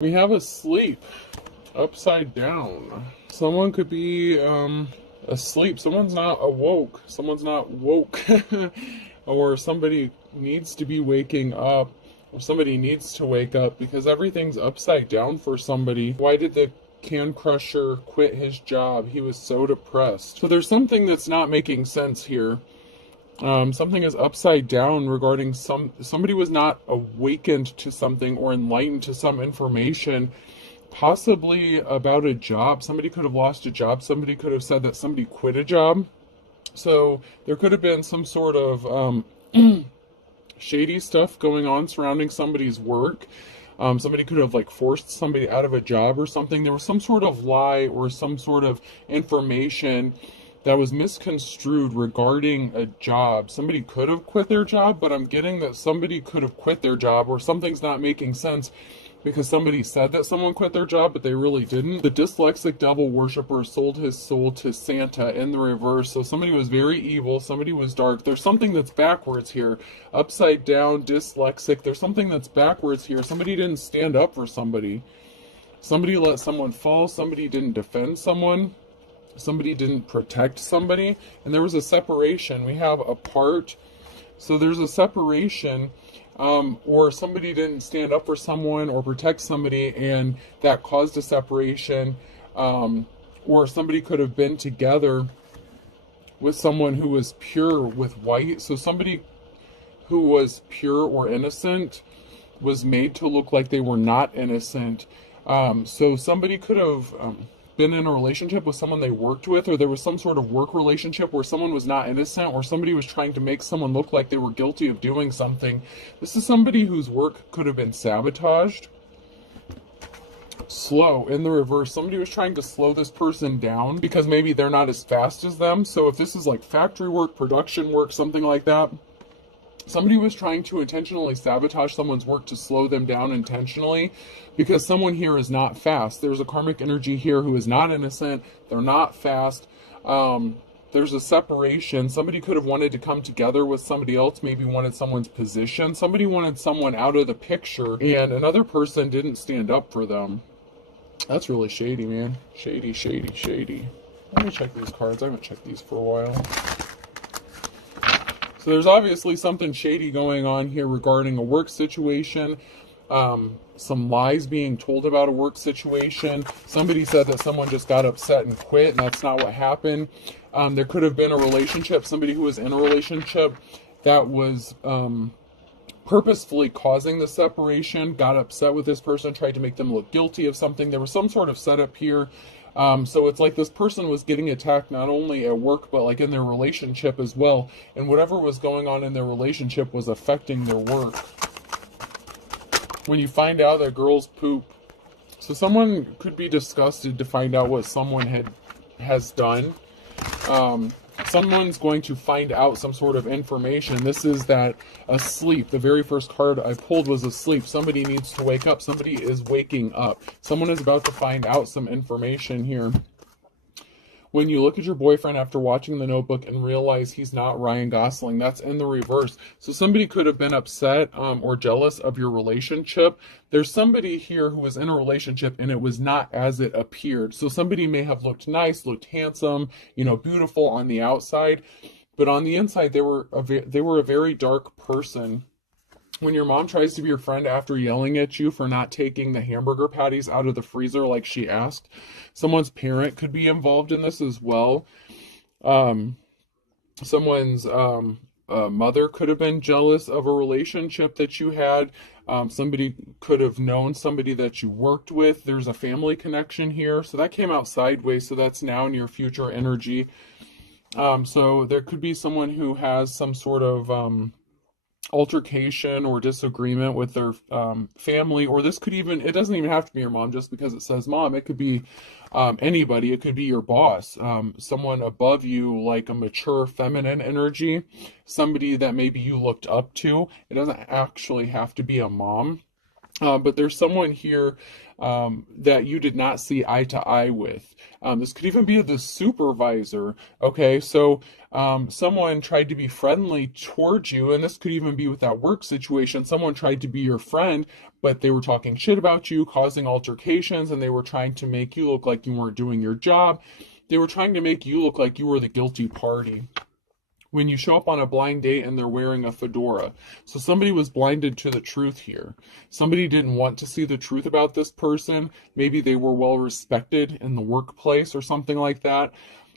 We have asleep, upside down. Someone could be asleep. Someone's not awoke. Someone's not woke. Or somebody needs to be waking up. Or somebody needs to wake up because everything's upside down for somebody. Why did the can crusher quit his job? He was so depressed. So there's something that's not making sense here. Something is upside down regarding somebody was not awakened to something or enlightened to some information, possibly about a job. Somebody could have lost a job. Somebody could have said that somebody quit a job. So there could have been some sort of shady stuff going on surrounding somebody's work. Somebody could have like forced somebody out of a job or something. There was some sort of lie or some sort of information that was misconstrued regarding a job. Somebody could have quit their job, but I'm getting that somebody could have quit their job, or something's not making sense because somebody said that someone quit their job, but they really didn't. The dyslexic devil worshiper sold his soul to Santa in the reverse. So somebody was very evil, somebody was dark. There's something that's backwards here. Upside down, dyslexic. There's something that's backwards here. Somebody didn't stand up for somebody. Somebody let someone fall. Somebody didn't defend someone. Somebody didn't protect somebody, and there was a separation. We have apart, so there's a separation, or somebody didn't stand up for someone or protect somebody, and that caused a separation, or somebody could have been together with someone who was pure with white. So somebody who was pure or innocent was made to look like they were not innocent. So somebody could have been in a relationship with someone they worked with, or there was some sort of work relationship where someone was not innocent, or somebody was trying to make someone look like they were guilty of doing something. This is somebody whose work could have been sabotaged. Slow in the reverse. Somebody was trying to slow this person down because maybe they're not as fast as them. So if this is like factory work, production work, something like that, somebody was trying to intentionally sabotage someone's work to slow them down intentionally because someone here is not fast. There's a karmic energy here who is not innocent. They're not fast. There's a separation. Somebody could have wanted to come together with somebody else, maybe wanted someone's position. Somebody wanted someone out of the picture, and another person didn't stand up for them. That's really shady, man. Shady, shady, shady. Let me check these cards. I haven't checked these for a while. So there's obviously something shady going on here regarding a work situation. Some lies being told about a work situation. Somebody said that someone just got upset and quit, and that's not what happened. There could have been a relationship, somebody who was in a relationship that was purposefully causing the separation, got upset with this person, tried to make them look guilty of something. There was some sort of setup here. So it's like this person was getting attacked not only at work, but like in their relationship as well. And whatever was going on in their relationship was affecting their work. When you find out that girls poop. So someone could be disgusted to find out what someone has done. Someone's going to find out some sort of information. This is that asleep. The very first card I pulled was asleep. Somebody needs to wake up. Somebody is waking up. Someone is about to find out some information here. When you look at your boyfriend after watching The Notebook and realize he's not Ryan Gosling, that's in the reverse. So somebody could have been upset or jealous of your relationship. There's somebody here who was in a relationship and it was not as it appeared. So somebody may have looked nice, looked handsome, beautiful on the outside, but on the inside they were a very dark person. When your mom tries to be your friend after yelling at you for not taking the hamburger patties out of the freezer like she asked, someone's parent could be involved in this as well. Someone's mother could have been jealous of a relationship that you had. Somebody could have known somebody that you worked with. There's a family connection here. So that came out sideways. So that's now in your future energy. So there could be someone who has some sort of altercation or disagreement with their family, or this could even, it doesn't even have to be your mom just because it says mom. It could be anybody. It could be your boss, someone above you, like a mature feminine energy, somebody that maybe you looked up to. It doesn't actually have to be a mom. But there's someone here that you did not see eye to eye with. This could even be the supervisor. Okay, so someone tried to be friendly towards you, and this could even be with that work situation. Someone tried to be your friend, but they were talking shit about you, causing altercations, and they were trying to make you look like you weren't doing your job. They were trying to make you look like you were the guilty party when you show up on a blind date and they're wearing a fedora. So somebody was blinded to the truth here. Somebody didn't want to see the truth about this person. Maybe they were well respected in the workplace or something like that.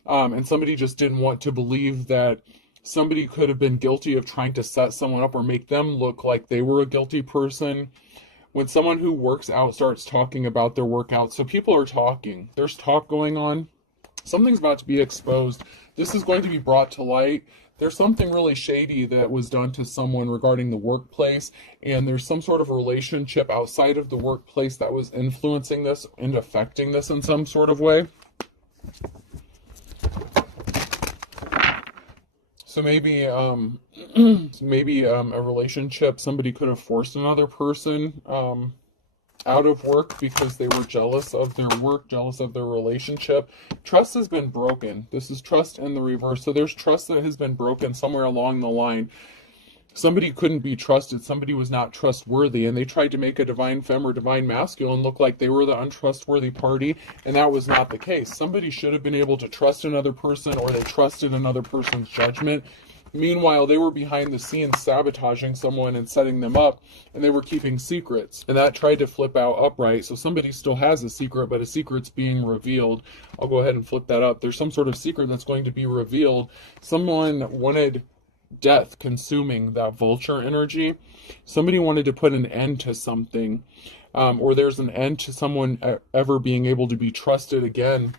And somebody just didn't want to believe that somebody could have been guilty of trying to set someone up or make them look like they were a guilty person. When someone who works out starts talking about their workout, so people are talking, there's talk going on, something's about to be exposed. This is going to be brought to light. There's something really shady that was done to someone regarding the workplace, and there's some sort of relationship outside of the workplace that was influencing this and affecting this in some sort of way. So maybe a relationship, somebody could have forced another person out of work because they were jealous of their work, jealous of their relationship. Trust has been broken. This is trust in the reverse. So there's trust that has been broken somewhere along the line. Somebody couldn't be trusted. Somebody was not trustworthy, and they tried to make a divine femme or divine masculine look like they were the untrustworthy party, and that was not the case. Somebody should have been able to trust another person, or they trusted another person's judgment. Meanwhile, they were behind the scenes sabotaging someone and setting them up, and they were keeping secrets. And that tried to flip out upright, so somebody still has a secret, but a secret's being revealed. I'll go ahead and flip that up. There's some sort of secret that's going to be revealed. Someone wanted death consuming that vulture energy. Somebody wanted to put an end to something, or there's an end to someone ever being able to be trusted again,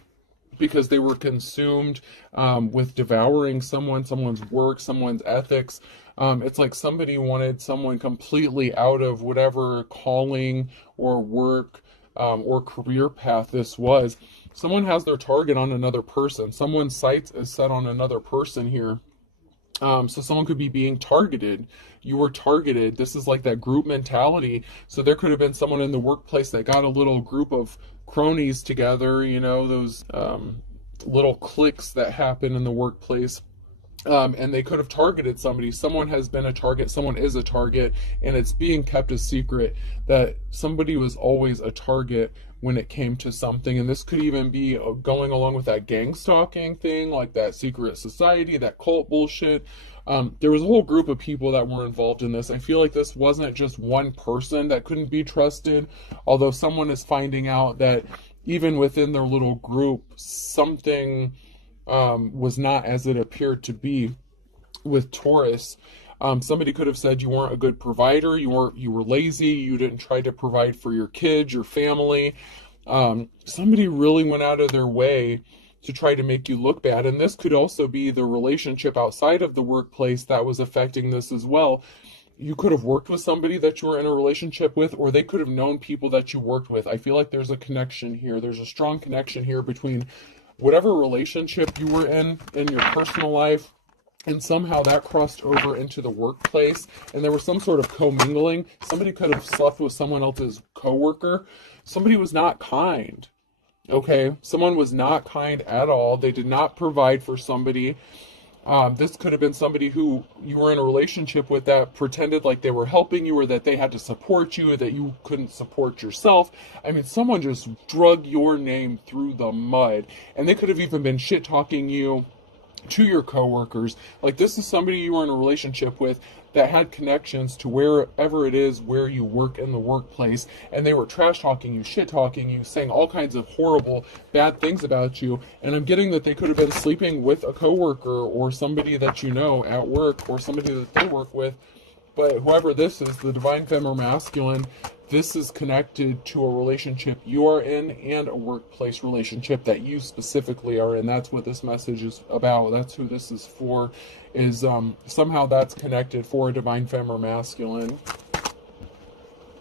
because they were consumed with devouring someone's work, someone's ethics. It's like somebody wanted someone completely out of whatever calling or work or career path this was. Someone has their target on another person. Someone's sights is set on another person here. So someone could be being targeted. You were targeted. This is like that group mentality. So there could have been someone in the workplace that got a little group of cronies together, you know, those little cliques that happen in the workplace. And they could have targeted somebody. Someone has been a target. Someone is a target. And it's being kept a secret that somebody was always a target when it came to something. And this could even be going along with that gang stalking thing, like that secret society, that cult bullshit. There was a whole group of people that were involved in this. I feel like this wasn't just one person that couldn't be trusted, although someone is finding out that even within their little group, something was not as it appeared to be with Taurus. Somebody could have said you weren't a good provider, you were lazy, you didn't try to provide for your kids, your family. Somebody really went out of their way to try to make you look bad. And this could also be the relationship outside of the workplace that was affecting this as well. You could have worked with somebody that you were in a relationship with, or they could have known people that you worked with. I feel like there's a connection here. There's a strong connection here between whatever relationship you were in your personal life, and somehow that crossed over into the workplace, and there was some sort of commingling. Somebody could have slept with someone else's coworker. Somebody was not kind. Okay, someone was not kind at all. They did not provide for somebody. This could have been somebody who you were in a relationship with that pretended like they were helping you, or that they had to support you, or that you couldn't support yourself. I mean, someone just drug your name through the mud, and they could have even been shit-talking you to your coworkers. Like, this is somebody you were in a relationship with that had connections to wherever it is where you work in the workplace, and they were trash talking you, shit talking you, saying all kinds of horrible, bad things about you. And I'm getting that they could have been sleeping with a coworker or somebody that you know at work, or somebody that they work with. But whoever this is, the divine femme or masculine, this is connected to a relationship you are in and a workplace relationship that you specifically are in. That's what this message is about. That's who this is for, is somehow that's connected for a divine femme or masculine.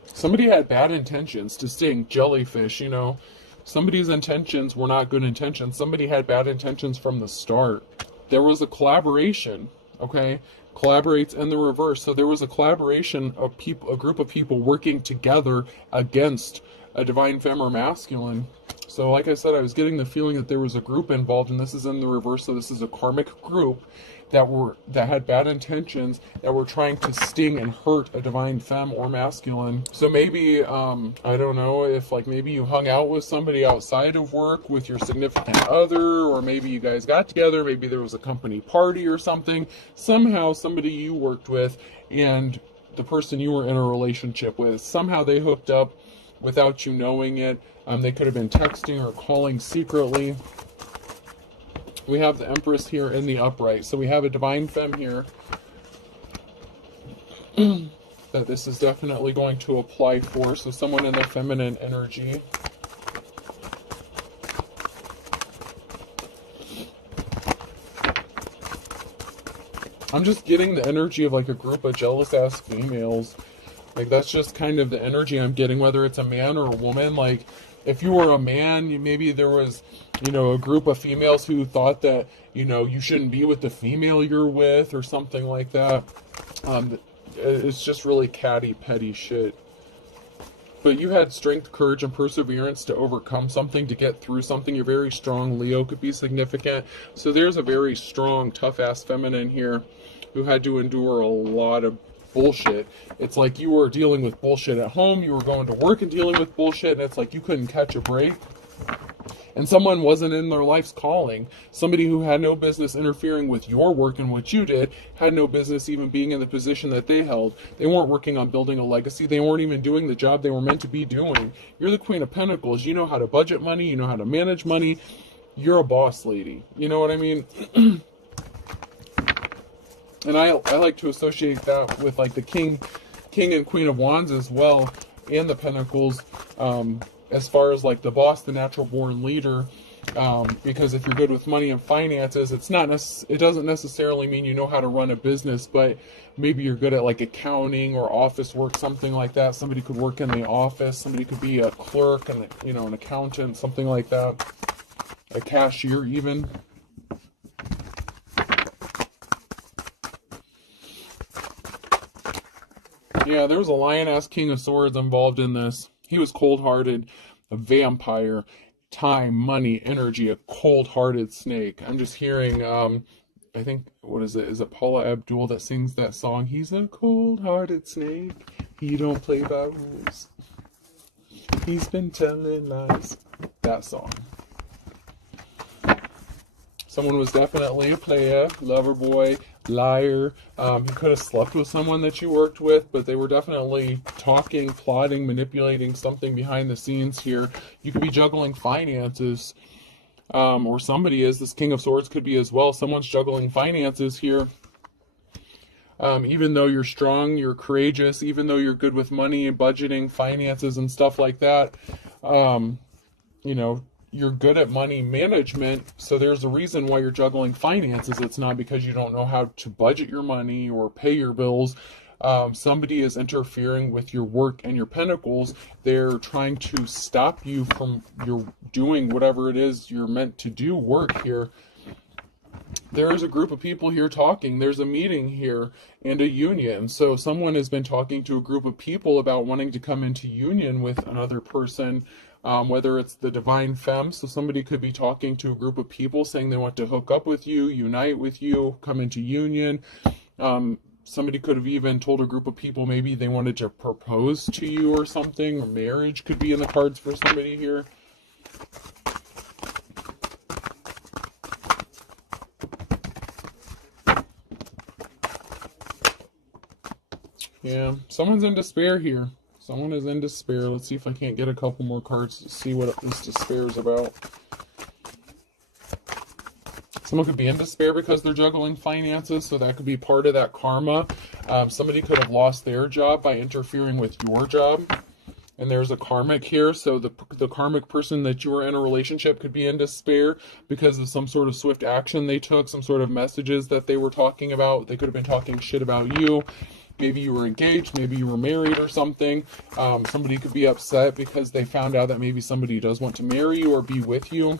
Somebody had bad intentions to sting jellyfish, you know. Somebody's intentions were not good intentions. Somebody had bad intentions from the start. There was a collaboration. okay? Collaborates in the reverse. So there was a collaboration of people, a group of people working together against a divine femme or masculine. So like I said, I was getting the feeling that there was a group involved, and this is in the reverse. So this is a karmic group that had bad intentions, that were trying to sting and hurt a divine femme or masculine. So maybe I don't know if like maybe you hung out with somebody outside of work with your significant other, or maybe you guys got together, maybe there was a company party or something. Somehow somebody you worked with and the person you were in a relationship with, somehow they hooked up without you knowing it. They could have been texting or calling secretly. We have the Empress here in the upright. So we have a divine femme here that this is definitely going to apply for. So someone in the feminine energy. I'm just getting the energy of like a group of jealous-ass females. Like that's just kind of the energy I'm getting, whether it's a man or a woman. Like if you were a man, maybe there was, you know, a group of females who thought that, you know, you shouldn't be with the female you're with or something like that. It's just really catty, petty shit. But you had strength, courage, and perseverance to overcome something, to get through something. You're very strong. Leo could be significant. So there's a very strong, tough-ass feminine here who had to endure a lot of bullshit. It's like you were dealing with bullshit at home, you were going to work and dealing with bullshit, and it's like you couldn't catch a break. And someone wasn't in their life's calling. Somebody who had no business interfering with your work and what you did, had no business even being in the position that they held. They weren't working on building a legacy. They weren't even doing the job they were meant to be doing. You're the Queen of Pentacles. You know how to budget money. You know how to manage money. You're a boss lady. You know what I mean? And I like to associate that with like the King and Queen of Wands as well, and the Pentacles, as far as like the boss, the natural born leader, because if you're good with money and finances, it doesn't necessarily mean you know how to run a business, but maybe you're good at like accounting or office work, something like that. Somebody could work in the office, somebody could be a clerk and, you know, an accountant, something like that, a cashier even. Yeah, there was a lion-ass King of Swords involved in this. He was cold-hearted, a vampire, time, money, energy, a cold-hearted snake. I'm just hearing, I think, what is it? Is it Paula Abdul that sings that song? He's a cold-hearted snake. He don't play by rules. He's been telling lies. That song. Someone was definitely a player, lover boy, liar. He could have slept with someone that you worked with, but they were definitely talking, plotting, manipulating something behind the scenes here. You could be juggling finances, or somebody is. This King of Swords could be as well. Someone's juggling finances here. Even though you're strong, you're courageous, even though you're good with money and budgeting, finances and stuff like that, you know, you're good at money management, so there's a reason why you're juggling finances. It's not because you don't know how to budget your money or pay your bills. Somebody is interfering with your work and your pentacles. They're trying to stop you from your doing whatever it is you're meant to do, work here. There is a group of people here talking. There's a meeting here and a union. So someone has been talking to a group of people about wanting to come into union with another person, whether it's the divine femme. So somebody could be talking to a group of people saying they want to hook up with you, unite with you, come into union. Somebody could have even told a group of people maybe they wanted to propose to you or something, or marriage could be in the cards for somebody here. Yeah, someone's in despair here. Someone is in despair. Let's see if I can't get a couple more cards to see what this despair is about. Someone could be in despair because they're juggling finances, so that could be part of that karma. Somebody could have lost their job by interfering with your job. And there's a karmic here, so the karmic person that you were in a relationship could be in despair because of some sort of swift action they took, some sort of messages that they were talking about. They could have been talking shit about you. Maybe you were engaged, maybe you were married or something. Somebody could be upset because they found out that maybe somebody does want to marry you or be with you.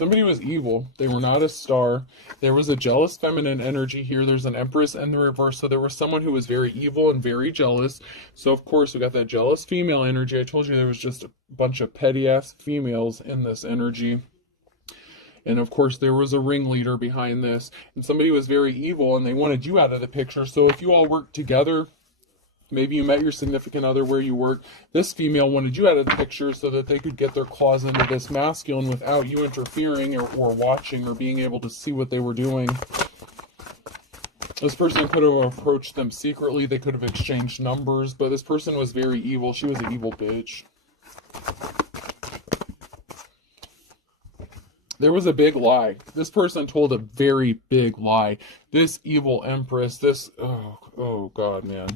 Somebody was evil. They were not a star. There was a jealous feminine energy here. There's an Empress in the reverse. So there was someone who was very evil and very jealous. So of course we got that jealous female energy. I told you there was just a bunch of petty ass females in this energy. And of course there was a ringleader behind this. And somebody was very evil and they wanted you out of the picture. So if you all worked together, maybe you met your significant other where you work. This female wanted you out of the picture so that they could get their claws into this masculine without you interfering or watching or being able to see what they were doing. This person could have approached them secretly. They could have exchanged numbers. But this person was very evil. She was an evil bitch. There was a big lie. This person told a very big lie. This evil Empress, this... Oh God, man.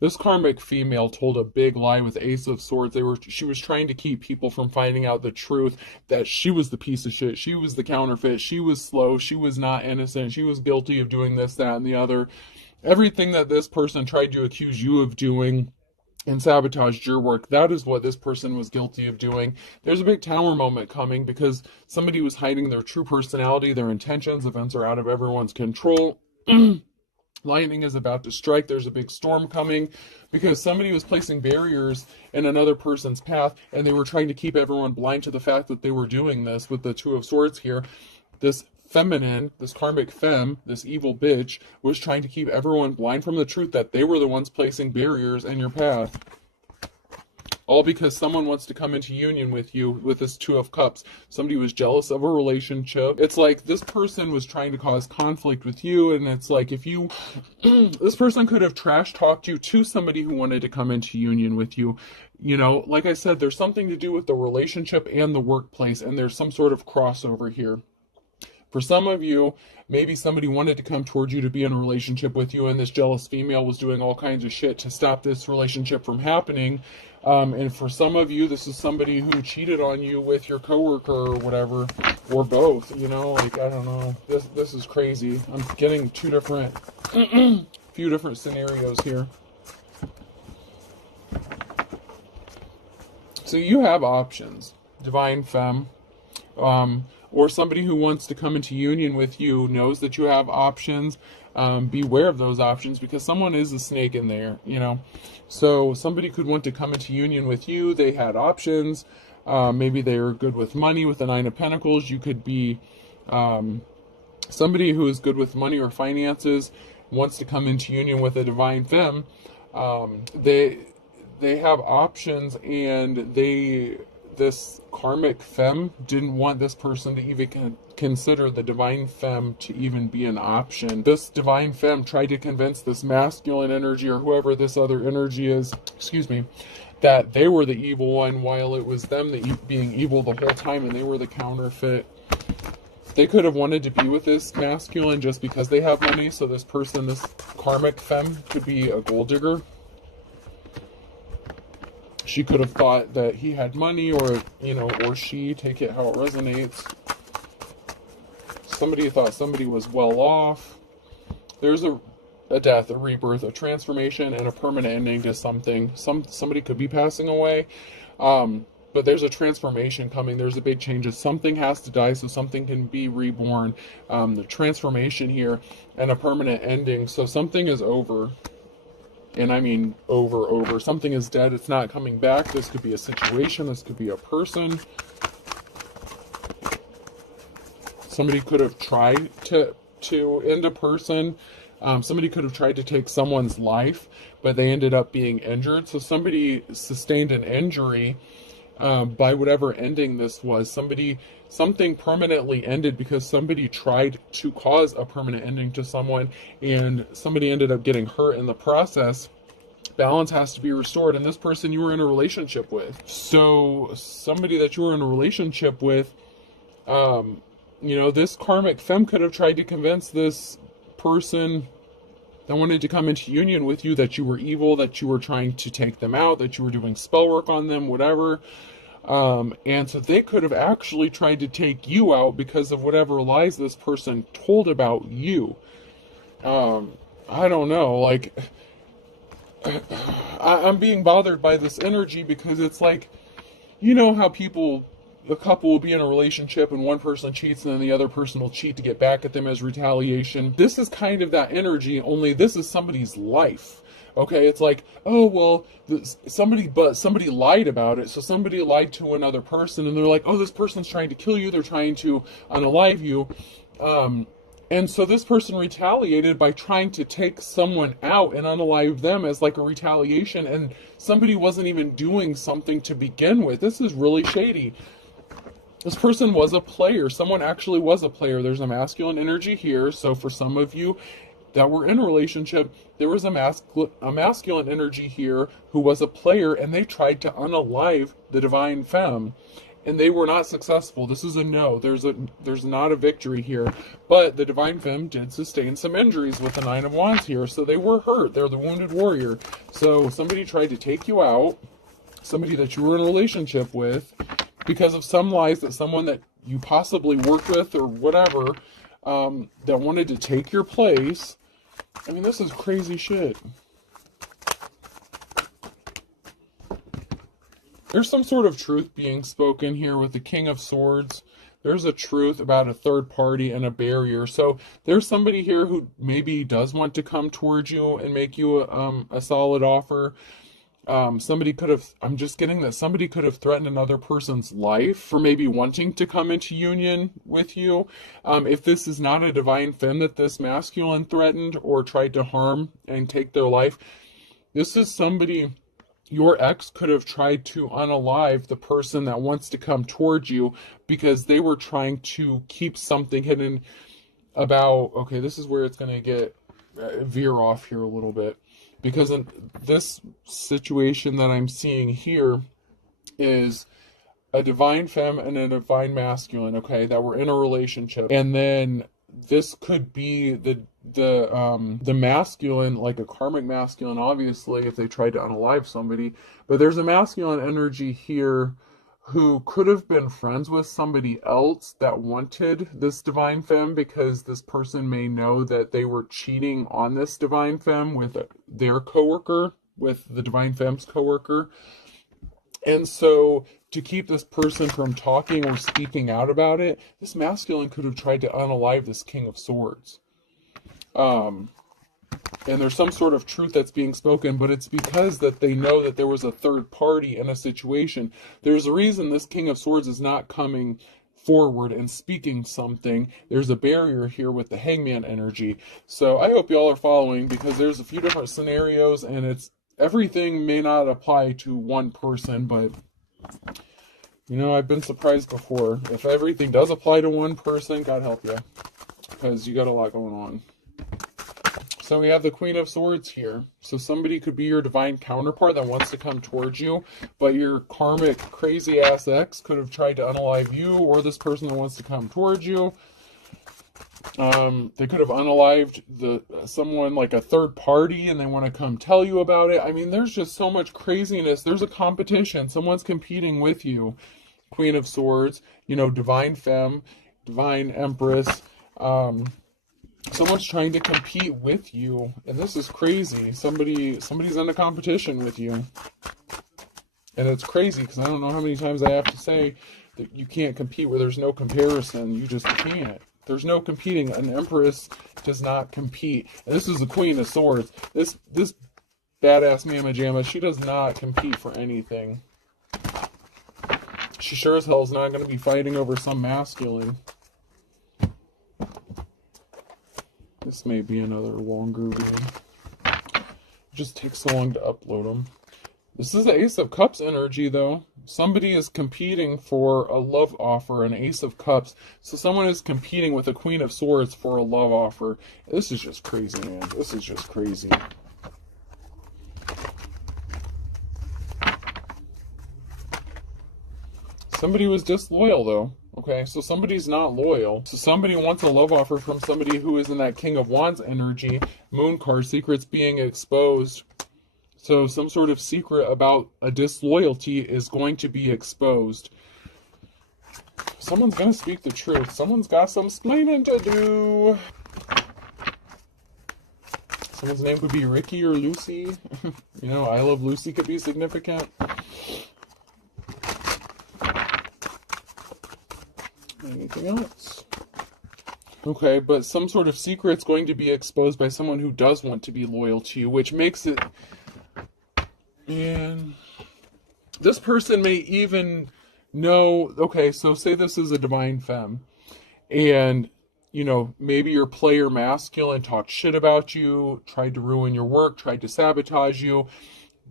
This karmic female told a big lie with Ace of Swords. She was trying to keep people from finding out the truth, that she was the piece of shit. She was the counterfeit. She was slow. She was not innocent. She was guilty of doing this, that, and the other. Everything that this person tried to accuse you of doing and sabotaged your work, that is what this person was guilty of doing. There's a big tower moment coming because somebody was hiding their true personality, their intentions. Events are out of everyone's control. Lightning is about to strike. There's a big storm coming because somebody was placing barriers in another person's path and they were trying to keep everyone blind to the fact that they were doing this with the Two of Swords here. This feminine, this karmic femme, this evil bitch was trying to keep everyone blind from the truth that they were the ones placing barriers in your path. All because someone wants to come into union with you with this Two of Cups. Somebody was jealous of a relationship. It's like this person was trying to cause conflict with you, and it's like if you... this person could have trash talked you to somebody who wanted to come into union with you. You know, like I said, there's something to do with the relationship and the workplace, and there's some sort of crossover here. For some of you, maybe somebody wanted to come towards you to be in a relationship with you, and this jealous female was doing all kinds of shit to stop this relationship from happening. And for some of you, this is somebody who cheated on you with your coworker or whatever, or both, you know, like, I don't know. This is crazy. I'm getting two different, few different scenarios here. So you have options. Divine Femme, or somebody who wants to come into union with you knows that you have options. Beware of those options because someone is a snake in there, you know. So somebody could want to come into union with you. They had options. Maybe they were good with money with the Nine of Pentacles. You could be somebody who is good with money or finances, wants to come into union with a Divine Femme. They have options, and this karmic femme didn't want this person to even consider the Divine Femme to even be an option. This Divine Femme tried to convince this masculine energy, or whoever this other energy is, excuse me, that they were the evil one, while it was them being evil the whole time, and they were the counterfeit. They could have wanted to be with this masculine just because they have money, so this person, this karmic femme, could be a gold digger. She could have thought that he had money, or, you know, or she, take it how it resonates. Somebody thought somebody was well off. There's a death, a rebirth, a transformation, and a permanent ending to something. Somebody could be passing away, but there's a transformation coming. There's a big change. Something has to die so something can be reborn. The transformation here and a permanent ending. So something is over. And I mean over. Something is dead. It's not coming back. This could be a situation. This could be a person. Somebody could have tried to end a person. Somebody could have tried to take someone's life, but they ended up being injured. So somebody sustained an injury by whatever ending this was. Something permanently ended because somebody tried to cause a permanent ending to someone, and somebody ended up getting hurt in the process. Balance has to be restored, and this person you were in a relationship with. So somebody that you were in a relationship with, you know, this karmic femme could have tried to convince this person that wanted to come into union with you that you were evil, that you were trying to take them out, that you were doing spell work on them, whatever. And so they could have actually tried to take you out because of whatever lies this person told about you. I don't know, like, I'm being bothered by this energy because it's like, you know how people the couple will be in a relationship and one person cheats and then the other person will cheat to get back at them as retaliation. This is kind of that energy, only this is somebody's life. Okay, it's like, oh, well, somebody lied about it. So somebody lied to another person and they're like, oh, this person's trying to kill you. They're trying to unalive you. And so this person retaliated by trying to take someone out and unalive them as like a retaliation. And somebody wasn't even doing something to begin with. This is really shady. This person was a player. Someone actually was a player. There's a masculine energy here. So for some of you that were in a relationship, there was a masculine energy here who was a player, and they tried to unalive the divine femme. And they were not successful. This is a no. There's not a victory here. But the divine femme did sustain some injuries with the Nine of Wands here. So they were hurt. They're the wounded warrior. So somebody tried to take you out. Somebody that you were in a relationship with, because of some lies that someone that you possibly worked with or whatever, that wanted to take your place. I mean, this is crazy shit. There's some sort of truth being spoken here with the King of Swords. There's a truth about a third party and a barrier. So there's somebody here who maybe does want to come towards you and make you a solid offer. Somebody could have, I'm just getting that somebody could have threatened another person's life for maybe wanting to come into union with you. If this is not a divine femme that this masculine threatened or tried to harm and take their life, this is somebody. Your ex could have tried to unalive the person that wants to come towards you because they were trying to keep something hidden about, okay, this is where it's going to get veer off here a little bit. Because in this situation that I'm seeing here is a divine femme and a divine masculine, okay, that were in a relationship. And then this could be the masculine, like a karmic masculine, obviously, if they tried to unalive somebody. But there's a masculine energy here who could have been friends with somebody else that wanted this divine femme, because this person may know that they were cheating on this divine femme with their coworker, with the divine femme's coworker. And so to keep this person from talking or speaking out about it, this masculine could have tried to unalive this King of Swords. And there's some sort of truth that's being spoken, but it's because that they know that there was a third party in a situation. There's a reason this King of Swords is not coming forward and speaking something. There's a barrier here with the Hangman energy. So I hope y'all are following, because there's a few different scenarios, and it's everything may not apply to one person, but you know, I've been surprised before. If everything does apply to one person, God help you, because you got a lot going on. So we have the Queen of Swords here. So somebody could be your divine counterpart that wants to come towards you, but your karmic crazy ass ex could have tried to unalive you, or this person that wants to come towards you. They could have unalived someone like a third party, and they want to come tell you about it. I mean, there's just so much craziness. There's a competition. Someone's competing with you. Queen of Swords, you know, divine femme, divine empress. Someone's trying to compete with you, and this is crazy. Somebody's in a competition with you, and it's crazy because I don't know how many times I have to say that you can't compete where there's no comparison. You just can't. There's no competing. An empress does not compete. And this is the Queen of Swords. This badass mamma jamma, she does not compete for anything. She sure as hell is not going to be fighting over some masculine. This may be another longer read. It just takes so long to upload them. This is the Ace of Cups energy, though. Somebody is competing for a love offer, an Ace of Cups. So someone is competing with a Queen of Swords for a love offer. This is just crazy, man. This is just crazy. Somebody was disloyal, though. Okay, so somebody's not loyal. So somebody wants a love offer from somebody who is in that King of Wands energy. Moon card, secrets being exposed. So some sort of secret about a disloyalty is going to be exposed. Someone's going to speak the truth. Someone's got some splaining to do. Someone's name could be Ricky or Lucy. You know, I Love Lucy could be significant. Anything else? Okay, but some sort of secret's going to be exposed by someone who does want to be loyal to you, which makes it... And this person may even know... Okay, so say this is a divine femme, and, you know, maybe your player masculine talked shit about you, tried to ruin your work, tried to sabotage you.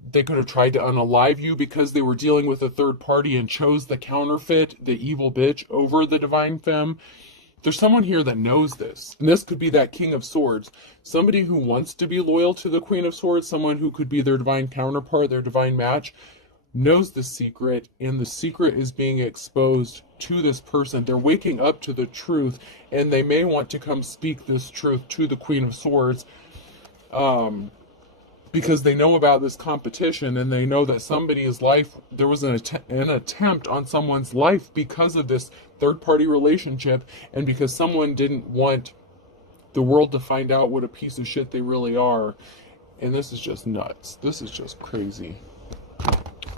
They could have tried to unalive you because they were dealing with a third party and chose the counterfeit, the evil bitch, over the divine femme. There's someone here that knows this. And this could be that King of Swords. Somebody who wants to be loyal to the Queen of Swords, someone who could be their divine counterpart, their divine match, knows the secret, and the secret is being exposed to this person. They're waking up to the truth, and they may want to come speak this truth to the Queen of Swords, because they know about this competition, and they know that somebody's life, there was an attempt on someone's life because of this third-party relationship, and because someone didn't want the world to find out what a piece of shit they really are. And this is just nuts. This is just crazy.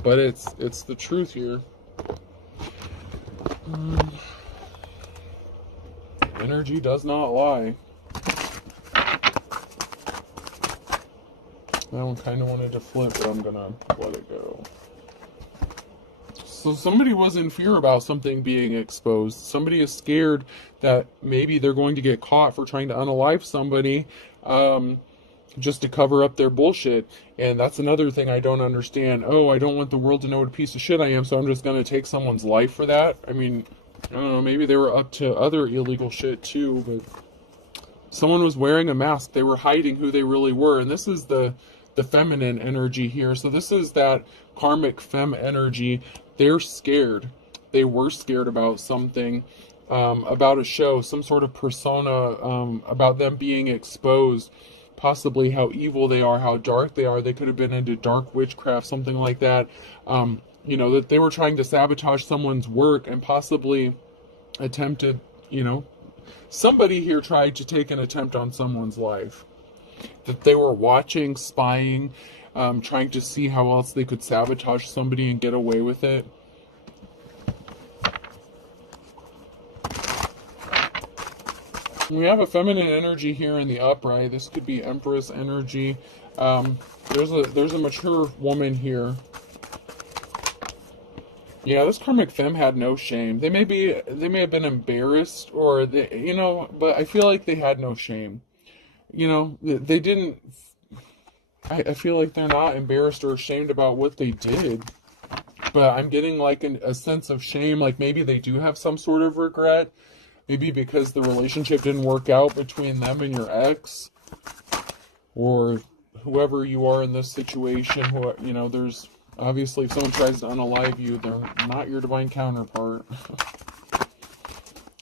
But it's the truth here. Energy does not lie. That one kind of wanted to flip, but I'm gonna let it go. So somebody was in fear about something being exposed. Somebody is scared that maybe they're going to get caught for trying to unalive somebody, just to cover up their bullshit. And that's another thing I don't understand. Oh, I don't want the world to know what a piece of shit I am, so I'm just gonna take someone's life for that. I mean, I don't know, maybe they were up to other illegal shit too, but someone was wearing a mask. They were hiding who they really were. And this is the feminine energy here. So this is that karmic femme energy. They're scared. They were scared about something, about a show, some sort of persona, about them being exposed, possibly how evil they are, how dark they are. They could have been into dark witchcraft, something like that. You know, that they were trying to sabotage someone's work and possibly attempted, you know, somebody here tried to take an attempt on someone's life. That they were watching, spying, trying to see how else they could sabotage somebody and get away with it. We have a feminine energy here in the upright. This could be Empress energy. There's a mature woman here. Yeah, this karmic femme had no shame. They may have been embarrassed, or they, you know, but I feel like they had no shame. You know, they didn't. I feel like they're not embarrassed or ashamed about what they did, but I'm getting like a sense of shame. Like maybe they do have some sort of regret. Maybe because the relationship didn't work out between them and your ex, or whoever you are in this situation. Who, you know, there's obviously, if someone tries to unalive you, they're not your divine counterpart.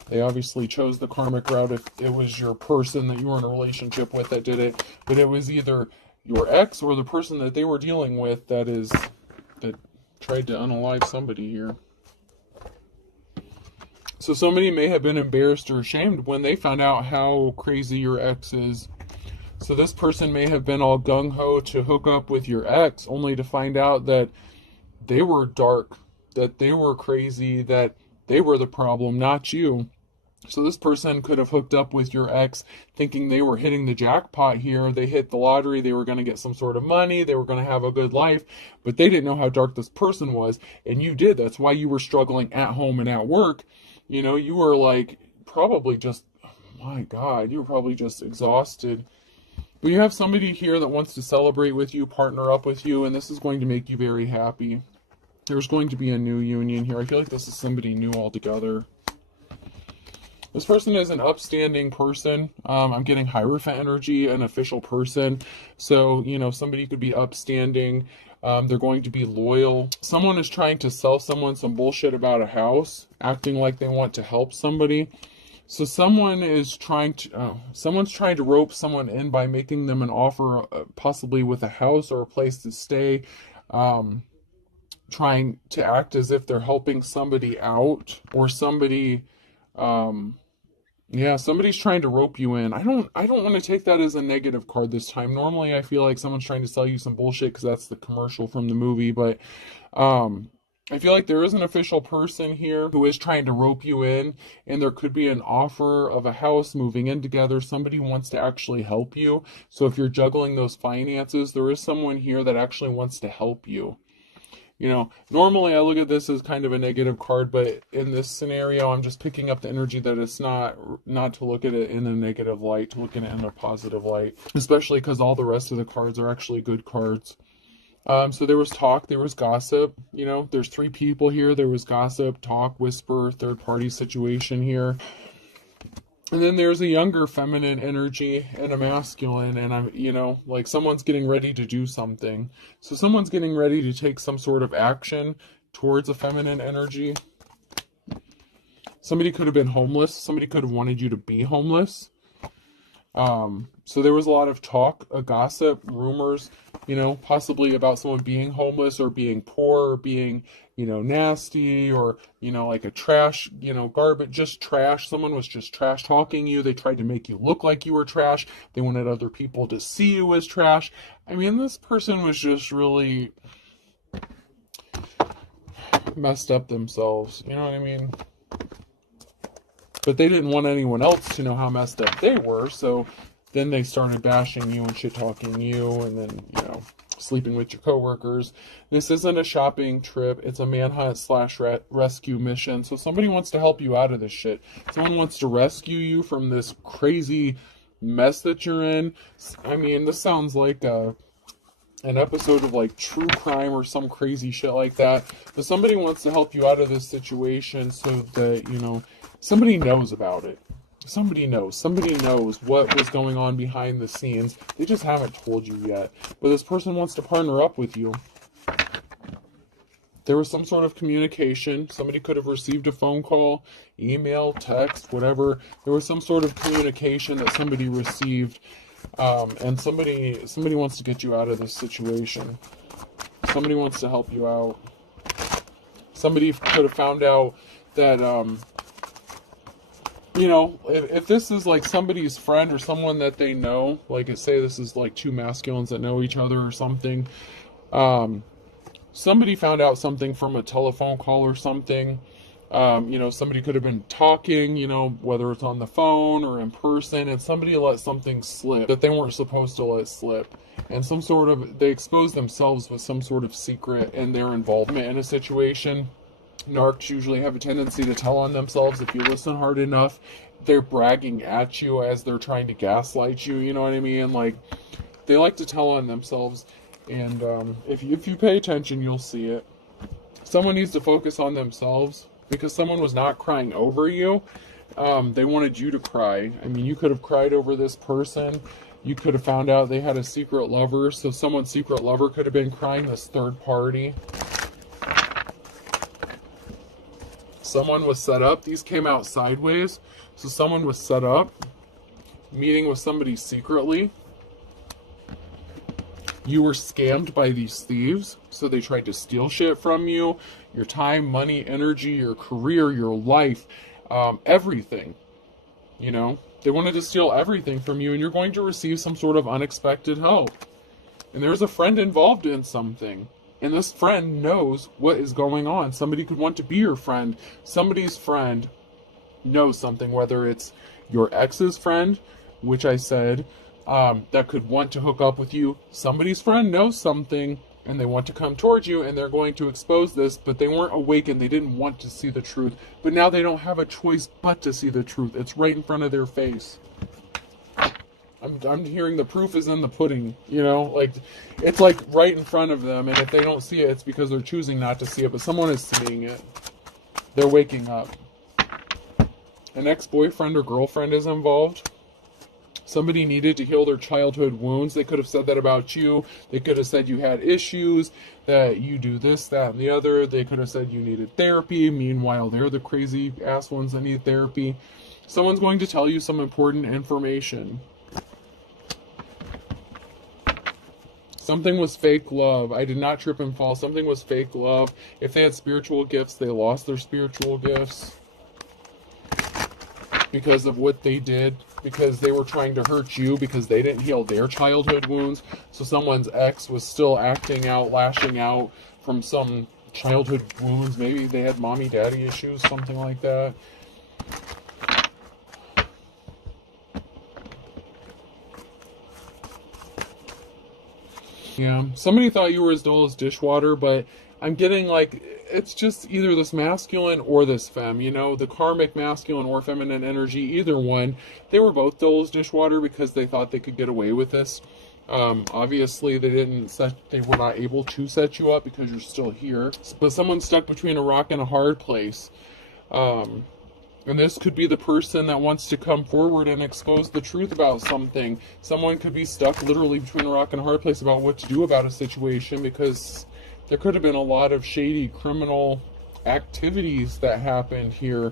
They obviously chose the karmic route if it was your person that you were in a relationship with that did it. But it was either your ex or the person that they were dealing with that tried to unalive somebody here. So somebody may have been embarrassed or ashamed when they found out how crazy your ex is. So this person may have been all gung-ho to hook up with your ex, only to find out that they were dark, that they were crazy, that they were the problem, not you. So this person could have hooked up with your ex thinking they were hitting the jackpot here. They hit the lottery. They were going to get some sort of money. They were going to have a good life. But they didn't know how dark this person was. And you did. That's why you were struggling at home and at work. You know, you were like probably just, my God, you were probably just exhausted. But you have somebody here that wants to celebrate with you, partner up with you, and this is going to make you very happy. There's going to be a new union here. I feel like this is somebody new altogether. This person is an upstanding person. I'm getting Hierophant energy, an official person. So, you know, somebody could be upstanding. They're going to be loyal. Someone is trying to sell someone some bullshit about a house, acting like they want to help somebody. So someone is trying to, someone's trying to rope someone in by making them an offer, possibly with a house or a place to stay, trying to act as if they're helping somebody out, or somebody, yeah, somebody's trying to rope you in. I don't want to take that as a negative card this time. Normally, I feel like someone's trying to sell you some bullshit because that's the commercial from the movie. But I feel like there is an official person here who is trying to rope you in, and there could be an offer of a house, moving in together. Somebody wants to actually help you. So if you're juggling those finances, there is someone here that actually wants to help you. You know, normally I look at this as kind of a negative card, but in this scenario, I'm just picking up the energy that it's not to look at it in a negative light, to look at it in a positive light, especially because all the rest of the cards are actually good cards. So there was talk, there was gossip, you know, there's 3 people here. There was gossip, talk, whisper, third party situation here. And then there's a younger feminine energy and a masculine, and I'm, you know, like someone's getting ready to do something. So someone's getting ready to take some sort of action towards a feminine energy. Somebody could have been homeless. Somebody could have wanted you to be homeless. So there was a lot of talk, gossip, rumors, you know, possibly about someone being homeless or being poor or being, you know, nasty or, you know, like a trash, you know, garbage, just trash. Someone was just trash talking you. They tried to make you look like you were trash. They wanted other people to see you as trash. I mean, this person was just really messed up themselves. You know what I mean? But they didn't want anyone else to know how messed up they were, so then they started bashing you and shit-talking you, and then, you know, sleeping with your coworkers. This isn't a shopping trip. It's a manhunt / rescue mission. So somebody wants to help you out of this shit. Someone wants to rescue you from this crazy mess that you're in. I mean, this sounds like an episode of like true crime or some crazy shit like that. But somebody wants to help you out of this situation so that, you know, somebody knows about it. Somebody knows what was going on behind the scenes. They just haven't told you yet. But this person wants to partner up with you. There was some sort of communication. Somebody could have received a phone call, email, text, whatever. There was some sort of communication that somebody received. And somebody wants to get you out of this situation. Somebody wants to help you out. Somebody could have found out that, you know, if this is like somebody's friend or someone that they know, like say this is like 2 masculines that know each other or something, somebody found out something from a telephone call or something. You know, somebody could have been talking, you know, whether it's on the phone or in person, and somebody let something slip that they weren't supposed to let slip. And they exposed themselves with some sort of secret and their involvement in a situation. Narcs usually have a tendency to tell on themselves. If you listen hard enough, they're bragging at you as they're trying to gaslight you, you know what I mean? Like, they like to tell on themselves, and if you pay attention, you'll see it. Someone needs to focus on themselves, because someone was not crying over you. They wanted you to cry. I mean, you could have cried over this person. You could have found out they had a secret lover, so someone's secret lover could have been crying, this third party. Someone was set up. These came out sideways. So someone was set up, meeting with somebody secretly. You were scammed by these thieves. So they tried to steal shit from you. Your time, money, energy, your career, your life, everything. You know, they wanted to steal everything from you, and you're going to receive some sort of unexpected help. And there's a friend involved in something. And this friend knows what is going on. Somebody could want to be your friend. Somebody's friend knows something, whether it's your ex's friend, which I said, that could want to hook up with you. Somebody's friend knows something, and they want to come towards you, and they're going to expose this, but they weren't awakened. They didn't want to see the truth. But now they don't have a choice but to see the truth. It's right in front of their face. I'm hearing the proof is in the pudding, you know, like it's like right in front of them, and if they don't see it, it's because they're choosing not to see it, but someone is seeing it. They're waking up. An ex-boyfriend or girlfriend is involved. Somebody needed to heal their childhood wounds. They could have said that about you. They could have said you had issues, that you do this, that, and the other. They could have said you needed therapy. Meanwhile, they're the crazy ass ones that need therapy. Someone's going to tell you some important information. Something was fake love. I did not trip and fall. Something was fake love. If they had spiritual gifts, they lost their spiritual gifts because of what they did, because they were trying to hurt you, because they didn't heal their childhood wounds. So someone's ex was still acting out, lashing out from some childhood wounds. Maybe they had mommy daddy issues, something like that. Yeah, somebody thought you were as dull as dishwater, but I'm getting like it's just either this masculine or this femme, you know, the karmic masculine or feminine energy, either one. They were both dull as dishwater because they thought they could get away with this. Obviously they were not able to set you up because you're still here. But someone's stuck between a rock and a hard place. And this could be the person that wants to come forward and expose the truth about something. Someone could be stuck literally between a rock and a hard place about what to do about a situation, because there could have been a lot of shady criminal activities that happened here.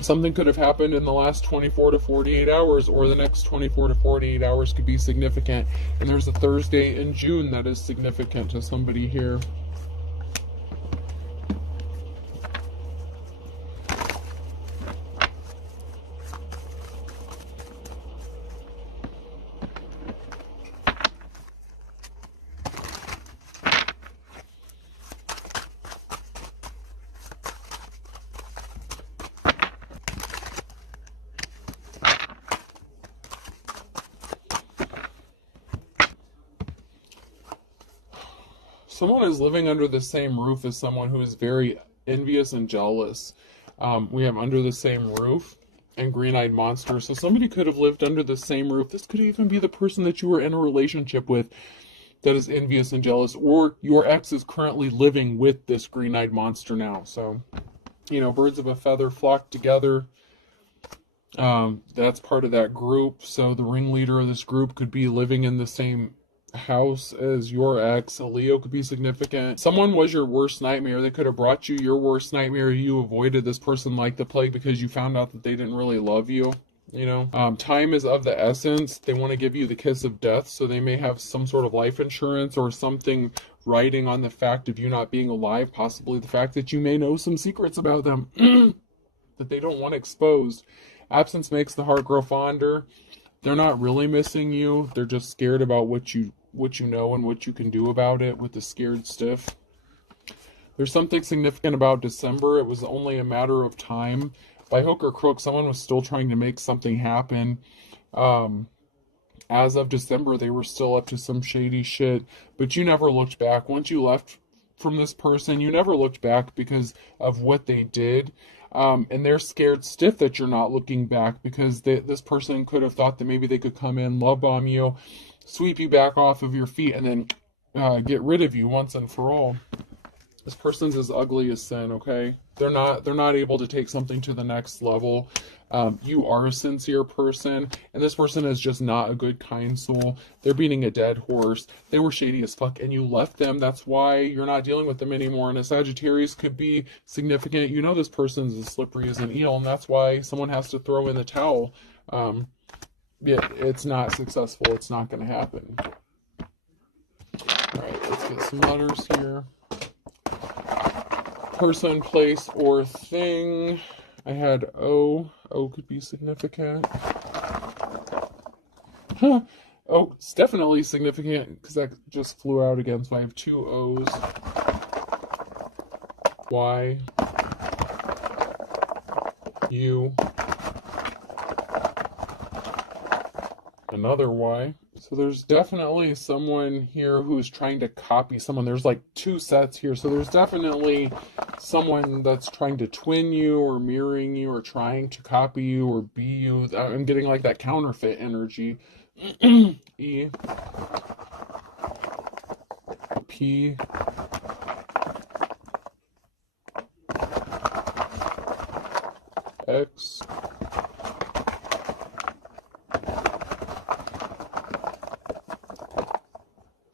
Something could have happened in the last 24 to 48 hours, or the next 24 to 48 hours could be significant. And there's a Thursday in June that is significant to somebody here. Someone is living under the same roof as someone who is very envious and jealous. We have under the same roof and green-eyed monster. So somebody could have lived under the same roof. This could even be the person that you were in a relationship with that is envious and jealous, or your ex is currently living with this green-eyed monster now. So, you know, birds of a feather flock together. That's part of that group. So the ringleader of this group could be living in the same house as your ex. A Leo could be significant. Someone was your worst nightmare. They could have brought you your worst nightmare. You avoided this person like the plague because you found out that they didn't really love you. You know, time is of the essence. They want to give you the kiss of death, so they may have some sort of life insurance or something writing on the fact of you not being alive, possibly the fact that you may know some secrets about them that they don't want exposed. Absence makes the heart grow fonder. They're not really missing you. They're just scared about what you know and what you can do about it with the scared stiff. There's something significant about December. It was only a matter of time. By hook or crook, someone was still trying to make something happen. As of December, they were still up to some shady shit, but you never looked back. Once you left from this person, you never looked back because of what they did. And they're scared stiff that you're not looking back, because this person could have thought that maybe they could come in, love bomb you, sweep you back off of your feet, and then get rid of you once and for all. This person's as ugly as sin, okay? They're not able to take something to the next level. You are a sincere person, and this person is just not a good, kind soul. They're beating a dead horse. They were shady as fuck, and you left them. That's why you're not dealing with them anymore. And a Sagittarius could be significant. You know this person's as slippery as an eel, and that's why someone has to throw in the towel. It's not successful. It's not going to happen. All right, let's get some letters here. Person, place, or thing. I had O. O could be significant. Huh. Oh, it's definitely significant because that just flew out again. So I have two O's. Y. U. Another Y. So there's definitely someone here who's trying to copy someone. There's like two sets here. So there's definitely someone that's trying to twin you or mirroring you or trying to copy you or be you. I'm getting like that counterfeit energy. E. P. X.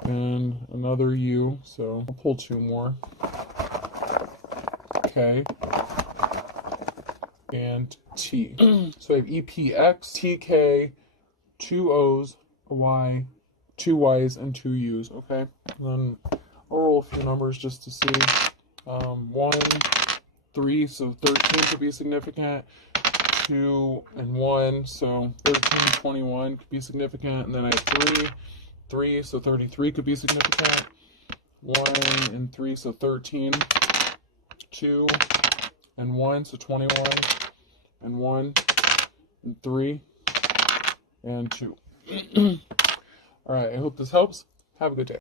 And another U, so I'll pull two more. K. And T. So I have EPX, TK, two O's, a Y, two Y's, and two U's, okay? And then I'll roll a few numbers just to see. 1, 3, so 13 could be significant. 2 and 1, so 13, 21 could be significant. And then I have 3, so 33 could be significant. 1 and 3, so 13. 2 and 1, so 21. And 1 and 3 and 2. All right, I hope this helps. Have a good day.